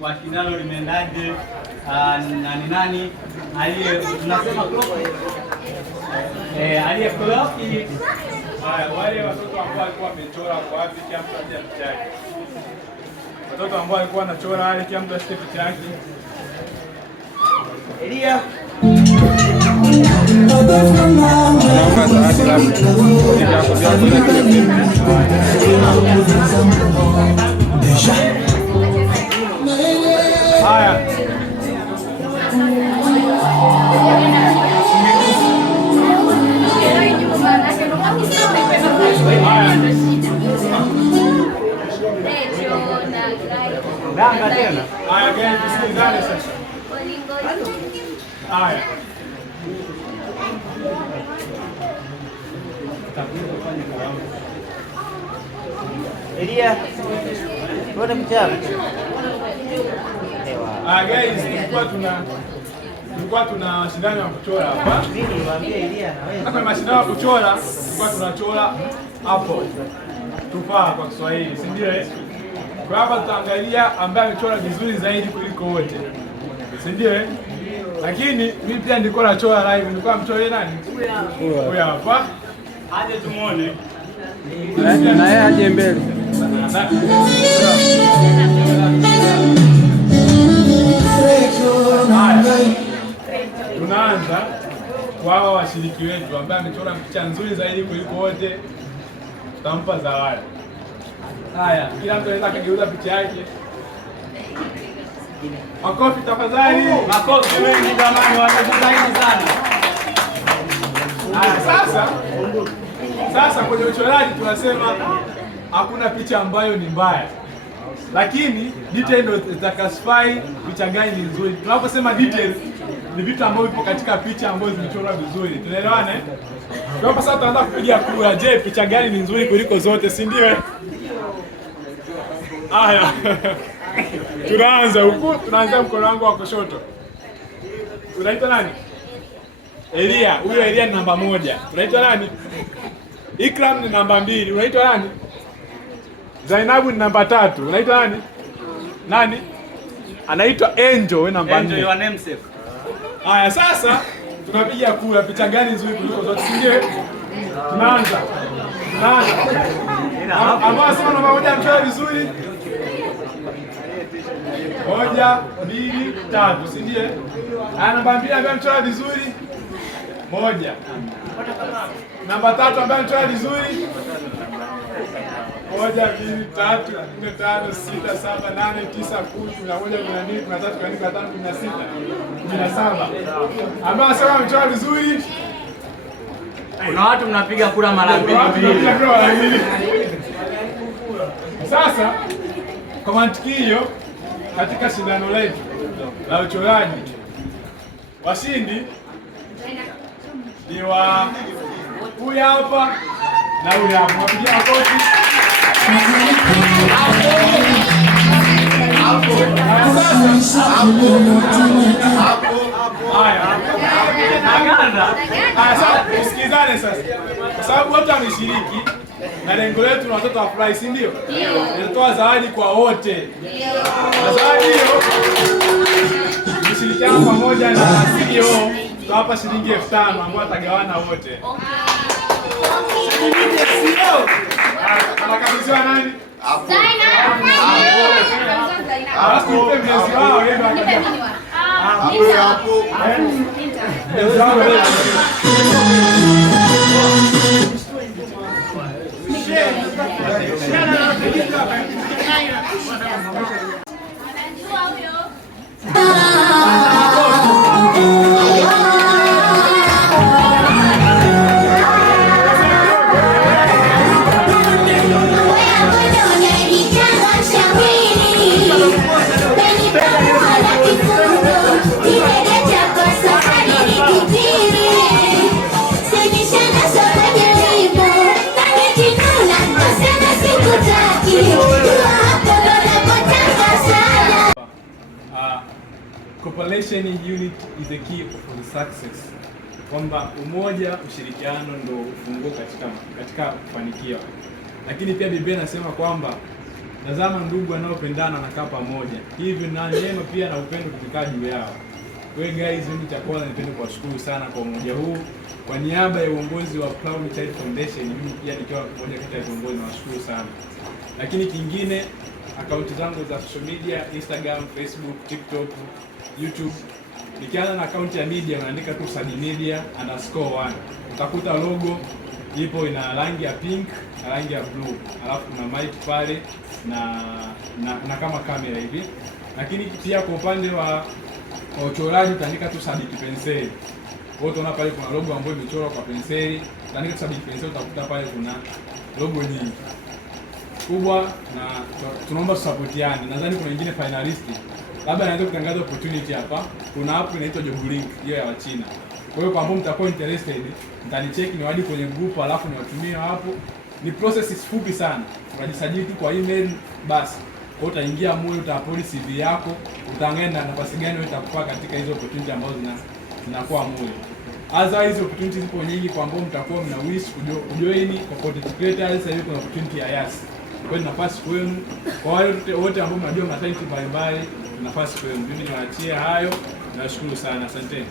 kwa shindano limeendaje, nani nani aliye tunasema clock aliye clock. Haya, wale watoto ambao walikuwa wamechora kwa wapi, kila mtu aje picha yake. Watoto ambao walikuwa wanachora wale, kila mtu ashike picha yake. Elia haya. Danga tena. Haya, gani tusikizane sasa. Haya. Elia. Bora mchana. Guys, tulikuwa tuna shindano ya kuchora hapa. Mimi niwaambie Elia na wewe. Hapa mashindano ya kuchora, tulikuwa tunachora hapo. Tufaa kwa Kiswahili, si ndio? Kwa hapa tutaangalia ambaye amechora vizuri zaidi kuliko wote. Si ndio? Lakini mimi pia nilikuwa nachora live, nilikuwa mchore nani? Huyu hapa. Aje tumuone. Na yeye aje mbele. Tunaanza kwa hawa washiriki wetu ambaye amechora picha nzuri zaidi kuliko wote, tutampa zawadi. Haya, kila mtu anaweza kugeuza picha yake. Makofi tafadhali. Makofi mengi jamani, wanajitahidi sana. Haya, sasa kwenye uchoraji tunasema hakuna picha ambayo ni mbaya, lakini detail ndio itakasify picha gani ni nzuri. Tunaposema detail ni vitu ambavyo vipo katika picha ambazo zimechorwa vizuri. Tunaelewana? Kwa sasa tutaanza kupiga kura, je, picha gani ni nzuri kuliko zote, si ndio? Haya. Tunaanza huku, tunaanza mkono wangu wa kushoto. Unaitwa nani? Elia. Huyo Elia ni namba 1. Unaitwa nani? Ikram ni namba 2. Unaitwa nani? Zainabu ni namba 3. Unaitwa nani? Nani? Anaitwa Angel, wewe namba 4. Angel, your namesake. Haya, sasa tunapiga kura, picha gani nzuri kuliko zote, si ndio? Tunaanza. Ambao sema namba 1 amechora vizuri. 1, 2, 3, si ndio? Namba 2 ambaye amechora vizuri. 1. Namba 3 ambaye amechora vizuri. 1, 2, 3, 4, 5, 6, 7, 8, 9, 10, 11, 12, 13, 14, 15, 16, 17. Ambao anasema amechora vizuri. Kuna watu mnapiga kura mara mbili. Sasa kwa mantiki hiyo, katika shindano letu la uchoraji, washindi ni wa huyu hapa na huyu hapa. Wapigie makofi. Sasa tusikizane sasa, kwa sababu wote wameshiriki na lengo letu na watoto wafurahi, si ndio? Tunatoa zawadi kwa wote. Na zawadi hiyo mshirikiano pamoja na CEO, tutawapa shilingi 5,000 ambao watagawana wote. Anakabidhiwa nani? Cooperation in unity is the key for the success. Kwamba umoja, ushirikiano ndio ufunguo katika kufanikiwa. Lakini pia Biblia inasema kwamba Tazama ndugu wanaopendana wanakaa pamoja. Hivi na neema pia na upendo kukaa juu yao. Kwa hiyo guys, mimi cha kwanza nipende kuwashukuru sana kwa umoja huu. Kwa niaba ya uongozi wa Cloud Child Foundation, mimi pia nikiwa mmoja kati ya viongozi nawashukuru sana. Lakini kingine, akaunti zangu za social media, Instagram, Facebook, TikTok, YouTube. Nikianza na akaunti ya media unaandika tu Sadimedia_1. Utakuta logo ipo ina rangi ya pink na rangi ya blue. Alafu kuna mic pale na kama kamera hivi. Lakini pia kwa upande wa uchoraji utaandika tu Sadik Penseli. Kwa hiyo tunaona pale kuna logo ambayo imechorwa kwa penseli. Utaandika Sadik Penseli, utakuta pale kuna logo nyingi kubwa na tunaomba tusupportiane. Nadhani kuna wengine finalist. Labda naanza kutangaza opportunity hapa. Kuna app inaitwa Job Link, hiyo ya Wachina. Kwa hiyo kwa ambao mtakuwa interested, mtanicheck ni wadi kwenye group alafu niwatumie hapo. Ni process fupi sana. Unajisajili tu kwa email basi. Kwa hiyo utaingia moyo, utaupload CV yako, utaangalia na nafasi gani wewe utakupaa katika hizo opportunity ambazo zinakuwa moyo. Otherwise opportunities zipo nyingi kwa ambao mtakuwa mna wish kujoin kwa content creators. Sasa hivi kuna opportunity ya Yas. Kwa hiyo nafasi kwenu. Kwa wale wote ambao mnajua mna talent mbalimbali, nafasi kwenu. Mimi niwaachie hayo. Nashukuru sana. Asante.